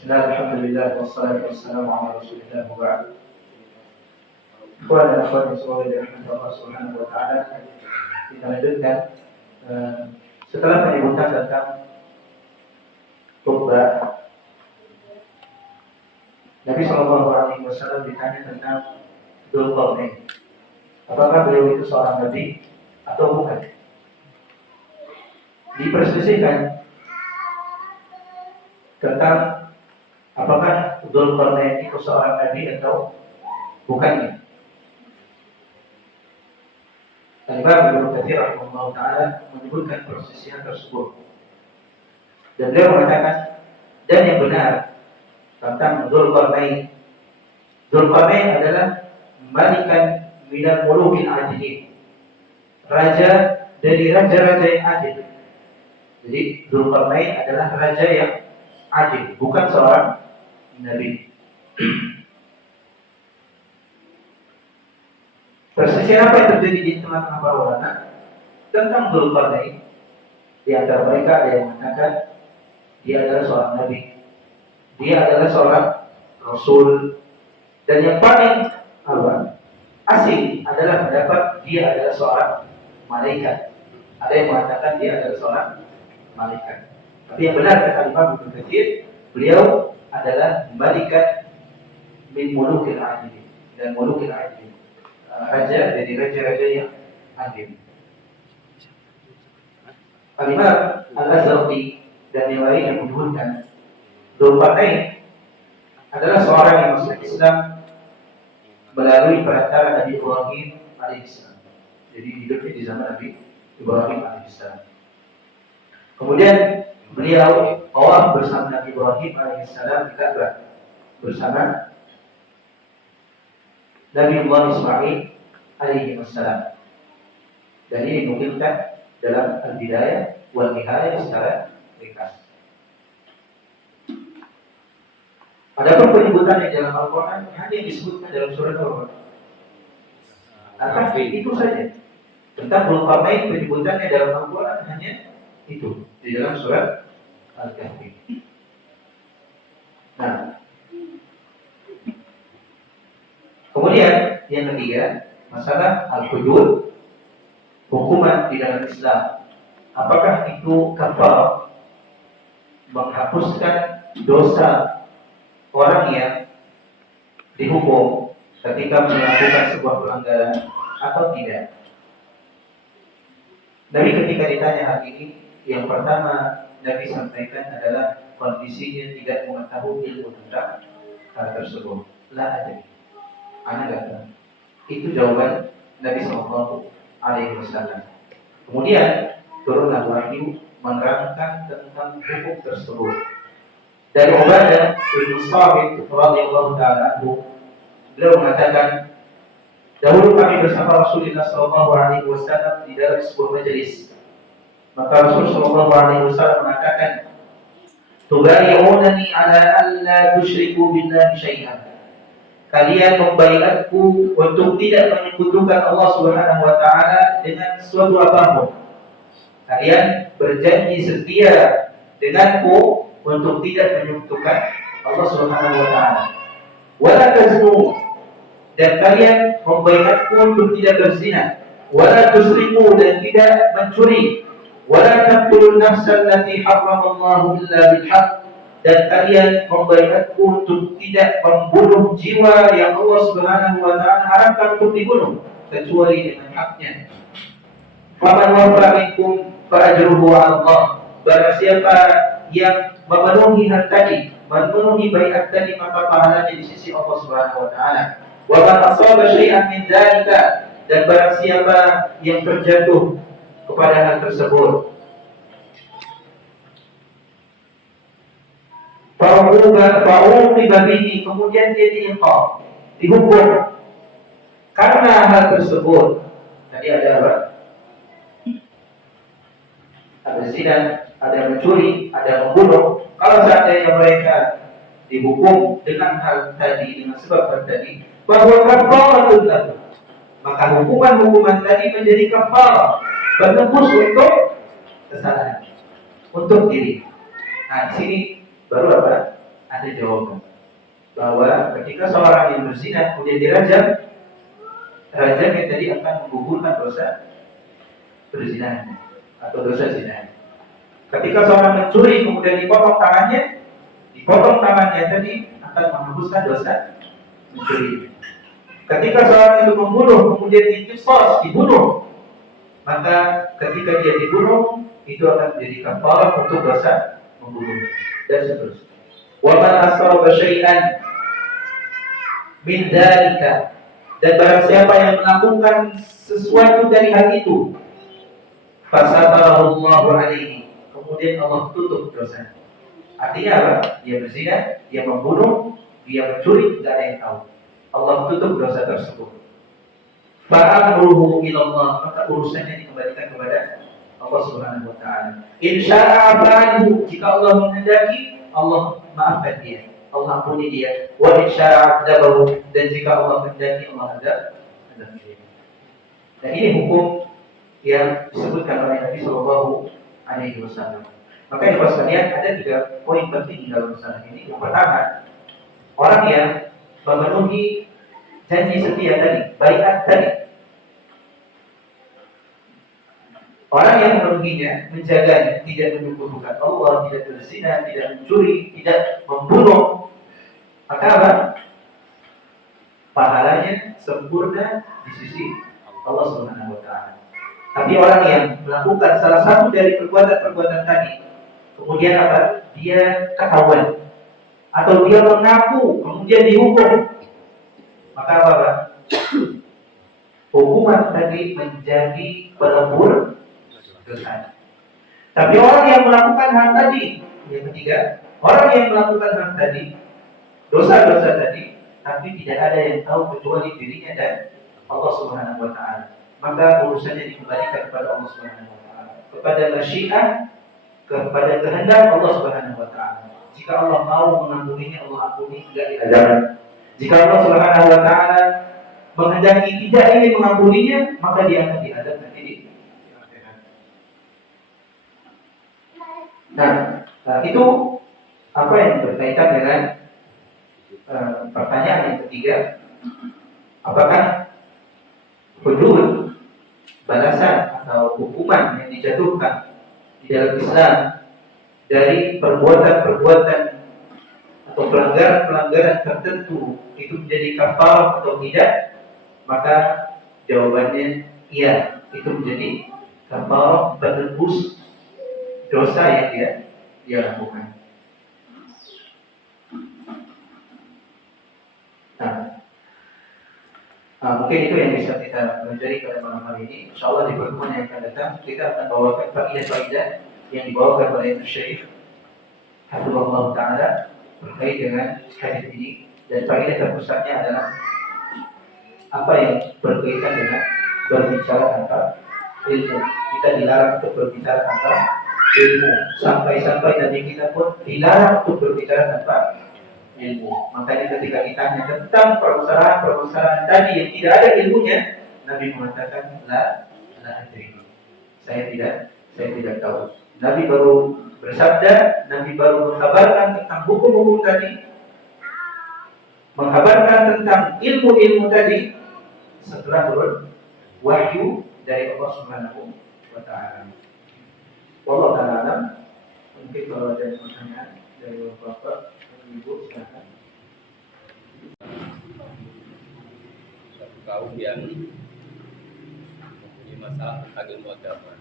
Alhamdulillah wassalatu wassalamu ala Rasulillah wa ba'd. Ikhwan dan akhwat yang semoga dirahmati Allah Subhanahu wa taala. Kita lanjutkan setelah penyebutan tentang khutbah. Nabi sallallahu alaihi wasallam ditanya tentang Dzulqarnain. Apakah beliau itu seorang nabi atau bukan? Diperselisihkan tentang apakah Dzulqarnain itu seorang nabi atau bukannya. Al-Imam Ibnu Katsir rahimahullah taala menyebutkan persisian tersebut. Dan beliau mengatakan, dan yang benar tentang Dzulqarnain. Dzulqarnain adalah malikan minal mulukin adilin, raja dari raja-raja yang adil. Jadi Dzulqarnain adalah raja yang adil, bukan seorang nabi. Persisian apa yang terjadi di tengah-tengah para ulama tentang Dzulqarnain? Di antara mereka ada yang mengatakan dia adalah seorang nabi, dia adalah seorang rasul, dan yang paling asing adalah pendapat dia adalah seorang malaikat. Ada yang mengatakan dia adalah seorang malaikat. Tapi yang benar kata Imam Ibnu Katsir, beliau adalah malaikat min mulukil adil, dan mulukil adil, raja dari raja-raja yang adil. Al-Imam Al-Azraqi dan yang lain yang menyebutkan Dzulqarnain adalah seorang yang masuk Islam melalui perantara Nabi Ibrahim alaihissalam. Jadi hidupnya di zaman Nabi Ibrahim alaihissalam. Kemudian beliau tawaf bersama Nabi Ibrahim alaihissalam di Ka'bah bersama Nabi Allah Ismail alaihissalam. Dan ini dinukilkan dalam Al-Bidayah wal Nihayah secara ringkas. Adapun penyebutannya dalam Al-Quran hanya disebutkan dalam surat Al-Kahfi, itu saja. Tentang Dzulqarnain penyebutannya dalam Al-Quran hanya itu di dalam surat Al-Kahfi. Nah, kemudian yang ketiga, masalah al-hudud, hukuman di dalam Islam. Apakah itu kafar, menghapuskan dosa orang yang dihukum ketika melakukan sebuah pelanggaran atau tidak? Nabi ketika ditanya hal ini, yang pertama Nabi sampaikan adalah kondisinya tidak mengetahui ilmu tentang hal tersebut. La adri, ana gak tahu. Itu jawaban Nabi sallallahu alaihi wasallam. Kemudian turunlah wahyu menerangkan tentang hukum tersebut. Dari Ubadah bin Samit radhiyallahu taala anhu, beliau mengatakan, dahulu kami bersama Rasulullah sallallahu alaihi wasallam di dalam sebuah majelis. Maka Rasul sallallahu alaihi wasallam mengatakan, "Tubayyi'unani ala an la tusyriku billahi syai'an." Kalian membaiatku untuk tidak menyekutukan Allah Subhanahu wa taala dengan suatu apapun. Kalian berjanji setia denganku untuk tidak menyekutukan Allah Subhanahu wa taala. Wala taznu, dan kalian membaiatku untuk tidak berzina. Wala tusriku, dan tidak mencuri. Wala taqtulun nafsan allati harramallahu illa bil haqq, dan kalian membaiatku untuk tidak membunuh jiwa yang Allah Subhanahu wa taala haramkan untuk dibunuh kecuali dengan haknya. Faman wafa minkum fa ajruhu 'ala Allah. Barang siapa yang memenuhi hal tadi, memenuhi baiat tadi, maka pahalanya di sisi Allah Subhanahu wa taala. Wa man asaba syai'an min dzalika, dan barang siapa yang terjatuh kepada hal tersebut, fa'uqiba bihi, kemudian dia diiqab, dihukum karena hal tersebut. Tadi ada apa? Ada zina, ada mencuri, ada membunuh. Kalau seandainya mereka dihukum dengan hal tadi, dengan sebab hal tadi, bahwa kafaratun lahu, maka hukuman-hukuman tadi menjadi kafarah, penebus untuk kesalahan, untuk diri. Nah, di sini baru apa? Ada ada jawaban bahwa ketika seorang yang berzina kemudian dirajam, rajamnya tadi akan menggugurkan dosa berzina atau dosa zina. Ketika seorang mencuri kemudian dipotong tangannya tadi akan menghapuskan dosa mencuri. Ketika seorang itu membunuh kemudian dibunuh, maka ketika dia dibunuh itu akan menjadi kafarah untuk dosa membunuh dan seterusnya. Wa man asaba syai'an min dzalika, dan barang siapa yang melakukan sesuatu dari hal itu, fasatarahu Allahu alaihi, kemudian Allah tutup dosa. Artinya apa? Dia berzina, dia membunuh, dia mencuri, tidak ada yang tahu. Allah tutup dosa tersebut. Fa'amruhu ilallah, maka urusannya dikembalikan kepada Allah Subhanahu wa taala. Insya'a fa'anhu, jika Allah menghendaki, Allah maafkan dia, Allah ampuni dia. Wa insya'a adzabahu, dan jika Allah menghendaki, Allah azab dia. Dan ini hukum yang disebutkan oleh Nabi Sallallahu Alaihi Wasallam. Maka yang sekalian, ada 3 poin penting dalam masalah ini. Yang pertama, orang yang memenuhi janji setia tadi, baiat tadi, orang yang memenuhinya, menjaganya, tidak menyekutukan Allah, tidak berzina, tidak mencuri, tidak membunuh, maka apa? Pahalanya sempurna di sisi Allah Subhanahu wa taala. Tapi orang yang melakukan salah satu dari perbuatan-perbuatan tadi, kemudian apa? Dia ketahuan atau dia mengaku kemudian dihukum, maka apa? Hukuman tadi menjadi pelebur dosa. Tapi orang yang melakukan hal tadi, yang ketiga, orang yang melakukan hal tadi, dosa-dosa tadi, tapi tidak ada yang tahu kecuali dirinya dan Allah Subhanahu wa taala, maka urusannya dikembalikan kepada Allah Subhanahu wa taala, kepada masyiah, kepada kehendak Allah Subhanahu wa taala. Jika Allah mau mengampuninya, Allah ampuni, tidak diazab. Jika Allah Subhanahu wa taala menghendaki tidak ingin mengampuninya, maka dia akan diazab nanti di akhirat. Nah, itu apa yang berkaitan dengan pertanyaan yang ketiga, apakah hudud, balasan atau hukuman yang dijatuhkan di dalam Islam dari perbuatan-perbuatan atau pelanggaran-pelanggaran tertentu itu menjadi kafarah atau tidak? Maka jawabannya iya, itu menjadi kafarah penebus dosa yang dia lakukan. Mungkin itu yang bisa kita pelajari pada malam hari ini. Insyaallah di pertemuan yang akan datang kita akan bawakan faidah-faidah yang dibawakan oleh Syekh Hafizahullah Ta'ala terkait dengan hadis ini, dan faidah terpusatnya adalah apa yang berkaitan dengan berbicara tentang ilmu. Kita dilarang untuk berbicara tentang ilmu, sampai-sampai Nabi kita pun dilarang untuk berbicara tentang ilmu. Makanya ketika ditanya tentang permasalahan tadi yang tidak ada ilmunya, Nabi mengatakan la adri. Saya tidak tahu. Nabi baru bersabda, Nabi baru mengkabarkan tentang hukum-hukum tadi, mengkabarkan tentang ilmu-ilmu tadi setelah turun wahyu dari Allah Subhanahu wa taala. Wallahu ta'ala. Mungkin kalau ada pertanyaan dari Bapak Ibu, silakan. Suatu kaum yang mempunyai masalah tentang ilmu agama.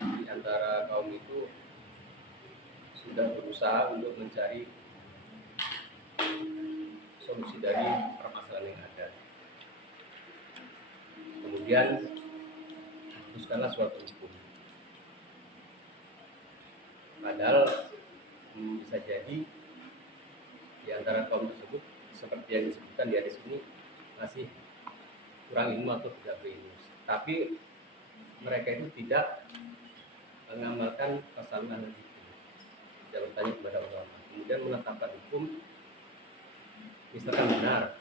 Di antara kaum itu sudah berusaha untuk mencari solusi dari permasalahan yang ada. Kemudian putuskanlah suatu hukum. Padahal bisa jadi di antara kaum tersebut seperti yang disebutkan di hadis ini masih kurang ilmu atau tidak berilmu. Tapi mereka itu tidak mengamalkan pasangan itu, tidak bertanya kepada ulama, kemudian menetapkan hukum. Misalkan benar,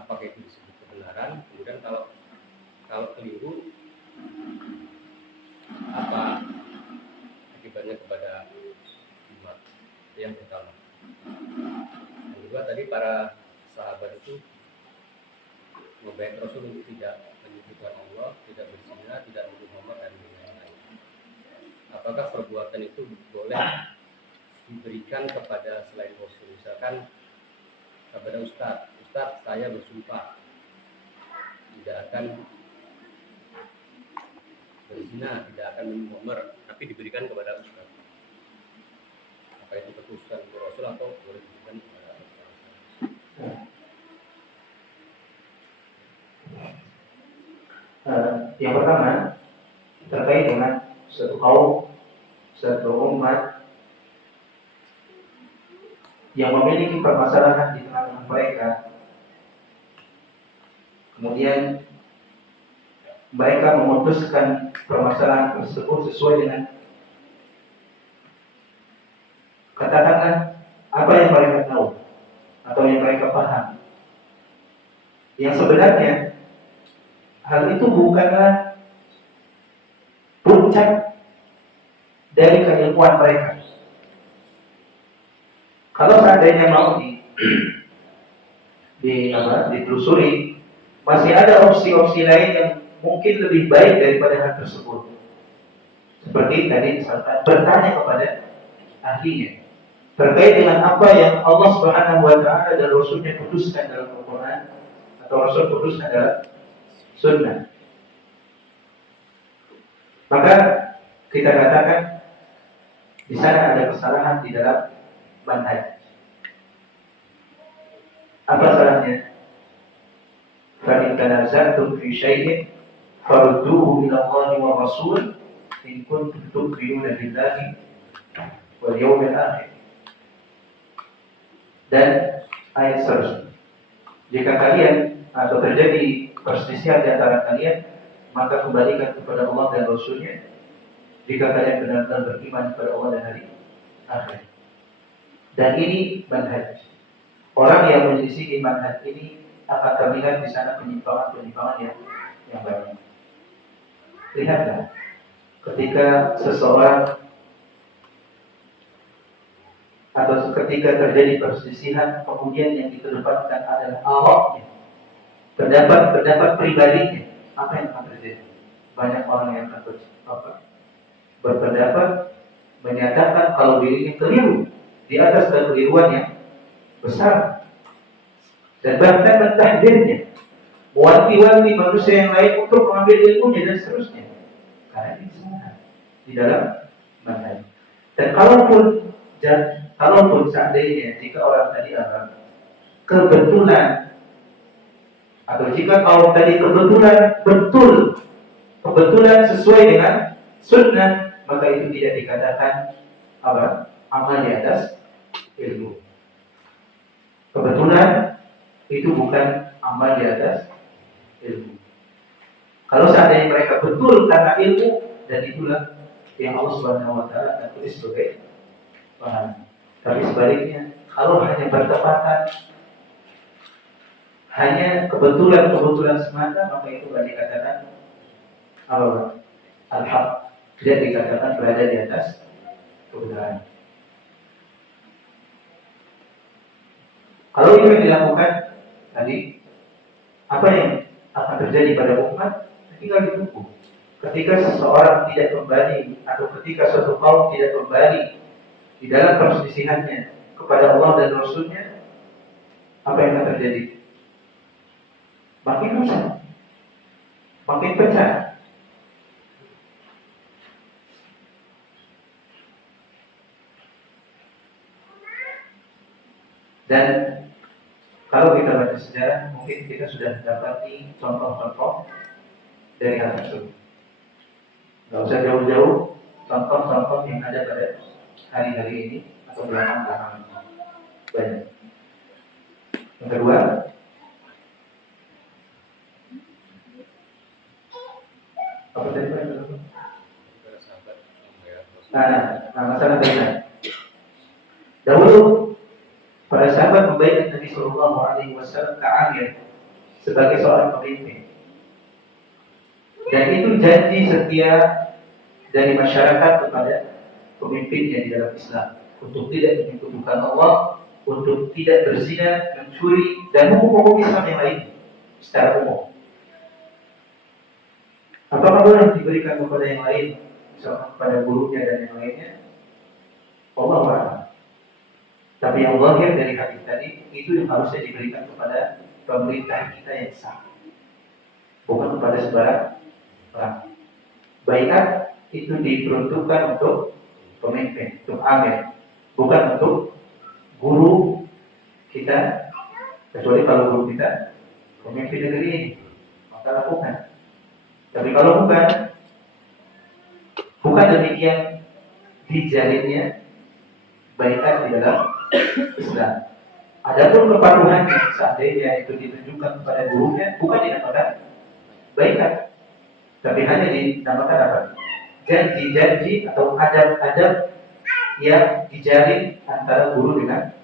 apakah itu disebut kebenaran? Kemudian kalau keliru, apa ditujukannya kepada umat. Itu yang pertama. Yang kedua tadi para sahabat itu membayar Rasul untuk tidak menyebutkan Allah, tidak berzina, tidak menuduh Muhammad dan lain-lain. Apakah perbuatan itu boleh diberikan kepada selain Rasul? Misalkan kepada Ustaz saya bersumpah tidak akan berzina, tidak akan menuduh Muhammad, tapi diberikan kepada Ustaz. Apa itu keputusan Rasul atau boleh diberikan kepada Ustaz? Yang pertama terkait dengan satu kaum, satu umat yang memiliki permasalahan di tengah-tengah mereka, kemudian mereka memutuskan permasalahan tersebut sesuai dengan katakanlah apa yang mereka tahu atau yang mereka paham. Yang sebenarnya hal itu bukanlah puncak dari keilmuan mereka. Kalau seandainya mau ditelusuri, masih ada opsi-opsi lain yang mungkin lebih baik daripada hal tersebut. Seperti tadi misalkan bertanya kepada ahlinya terkait dengan apa yang Allah Subhanahu wa taala dan Rasulnya putuskan dalam Al-Quran atau Rasul putuskan dalam Sunnah. Maka kita katakan di sana ada kesalahan di dalam manhaj. Apa salahnya? Fa in tanaza'tum fi syai'in farudduhu ila Allah wa Rasul in kuntum tu'minuna billahi wal yawmil akhir. Dan ayat seterusnya. Jika kalian atau terjadi perselisihan di antara kalian, maka kembalikan kepada Allah dan Rasulnya. Jika kalian benar-benar beriman kepada Allah dan hari akhir. Dan ini manhaj. Orang yang menyelisih manhaj ini akan terlihat di sana penyimpangan-penyimpangan yang banyak. Lihatlah, ketika seseorang atau ketika terjadi perselisihan, kemudian yang dikedepankan adalah awaknya, pendapat pribadinya, apa yang akan terjadi? Banyak orang yang akan berpendapat menyatakan kalau dirinya keliru di atas kekeliruan yang besar, dan bahkan mentahdirnya, mewanti-wanti manusia yang lain untuk mengambil ilmunya dan seterusnya. Karena ini semua di dalam manhaj. Dan kalaupun seandainya jika orang tadi kebetulan, atau jika kaum tadi kebetulan sesuai dengan sunnah, maka itu tidak dikatakan amal di atas ilmu. Kebetulan itu bukan amal di atas ilmu. Kalau seandainya mereka betul karena ilmu, dan itulah yang Allah Subhanahu wa taala akan tulis sebagai pahala. Tapi sebaliknya, kalau hanya bertepatan, hanya kebetulan semata, maka itu tidak dikatakan al-haq, tidak dikatakan berada di atas kebenaran. Kalau itu yang dilakukan tadi, apa yang akan terjadi pada umat? Tinggal ditunggu. Ketika seseorang tidak kembali, atau ketika suatu kaum tidak kembali di dalam perselisihannya kepada Allah dan Rasulnya, apa yang akan terjadi? Makin rusak, makin pecah. Dan kalau kita baca sejarah, mungkin kita sudah mendapati contoh-contoh dari hal tersebut. Tidak usah jauh-jauh, contoh-contoh yang ada pada hari-hari ini atau belakangan banyak. Yang kedua, apa tadi Pak? Masalah benar. Dahulu para sahabat membaiat Nabi Sallallahu Alaihi Wasallam ke Amir sebagai seorang pemimpin, dan itu janji setia dari masyarakat kepada pemimpinnya di dalam Islam, untuk tidak menyekutukan Allah, untuk tidak berzina, mencuri, dan hukum-hukum Islam yang lain secara umum. Apakah boleh diberikan kepada yang lain, misalkan kepada gurunya dan yang lainnya? Allah a'lam. Tapi yang zahir dari hadis tadi itu yang harusnya diberikan kepada pemerintah kita yang sah, bukan kepada sembarang orang. Baiat itu diperuntukkan untuk pemimpin, untuk amir, bukan untuk guru kita, kecuali kalau guru kita pemimpin negeri ini, maka lakukan. Tapi kalau bukan demikian dijalinnya baiat di dalam Islam. Adapun kepatuhan yang seandainya itu ditunjukkan kepada gurunya, bukan dinamakan baiat, tapi hanya dinamakan apa? Janji-janji atau adab-adab yang dijalin antara guru dengan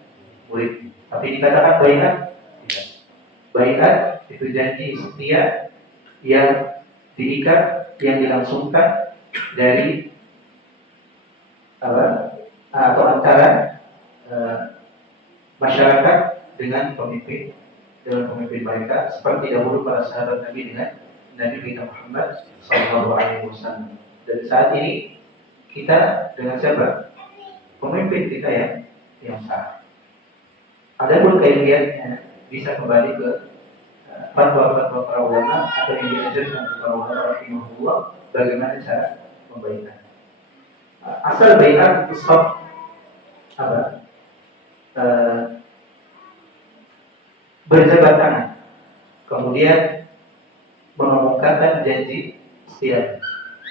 murid. Tapi dikatakan baiat, tidak. Baiat itu janji setia yang diikat, yang dilangsungkan dari atau antara masyarakat dengan pemimpin mereka, seperti dahulu para sahabat Nabi dengan Nabi kita Muhammad SAW. Dan saat ini kita dengan siapa? Pemimpin kita yang sah. Adapun kaifiatnya bisa kembali ke fatwa-fatwa para ulama atau yang diajarkan oleh para ulama rahimahullah bagaimana cara membaiat. Asal baiat itu apa? Berjabat tangan, kemudian mengumumkan janji setia.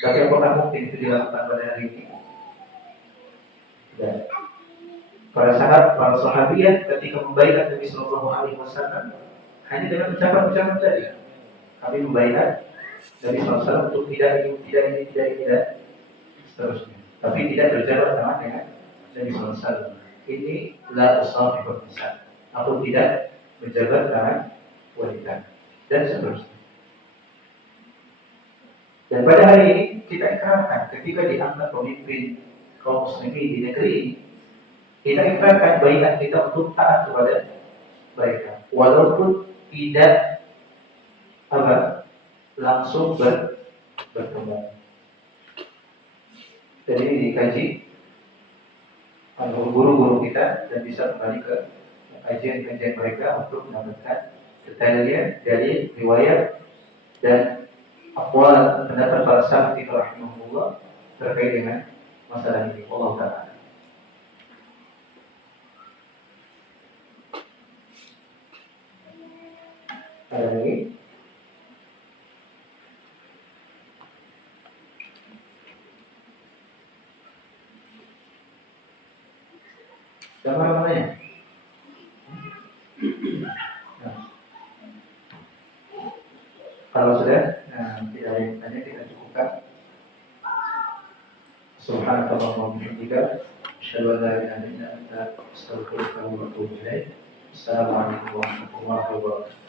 Tapi apakah mungkin itu dilakukan pada hari ini? Tidak. Para sahabiat ketika membaiat Nabi Sallallahu Alaihi Wasallam hanya dengan ucapan-ucapan saja. Kami membaiat Nabi Sallallahu Alaihi Wasallam untuk tidak seterusnya. Tapi tidak berjabat tangan dengan Nabi Sallallahu Alaihi Wasallam. Ini la usafi berpisah. Aku tidak menjabat tangan wanita dan seterusnya. Dan pada hari ini kita ikrarkan ketika diangkat pemimpin kaum muslimin di negeri ini, kita ikrarkan baiat kita untuk taat kepada mereka, walaupun tidak langsung bertemu. Dan ini dikaji oleh guru-guru kita dan bisa kembali ke kajian-kajian mereka untuk mendapatkan detailnya dari riwayat dan aqwal pendapat para sahabat kita rahimahullah terkait dengan masalah ini. Allah Ta'ala. Ada lagi? Gambar mananya? Kalau sudah tidak ada yang tanya, kita cukupkan. Subhanallah wa bihamdika, asyhadu an la ilaha illa anta, astaghfiruka wa atubu ilaik. Assalamualaikum warahmatullahi wabarakatuh.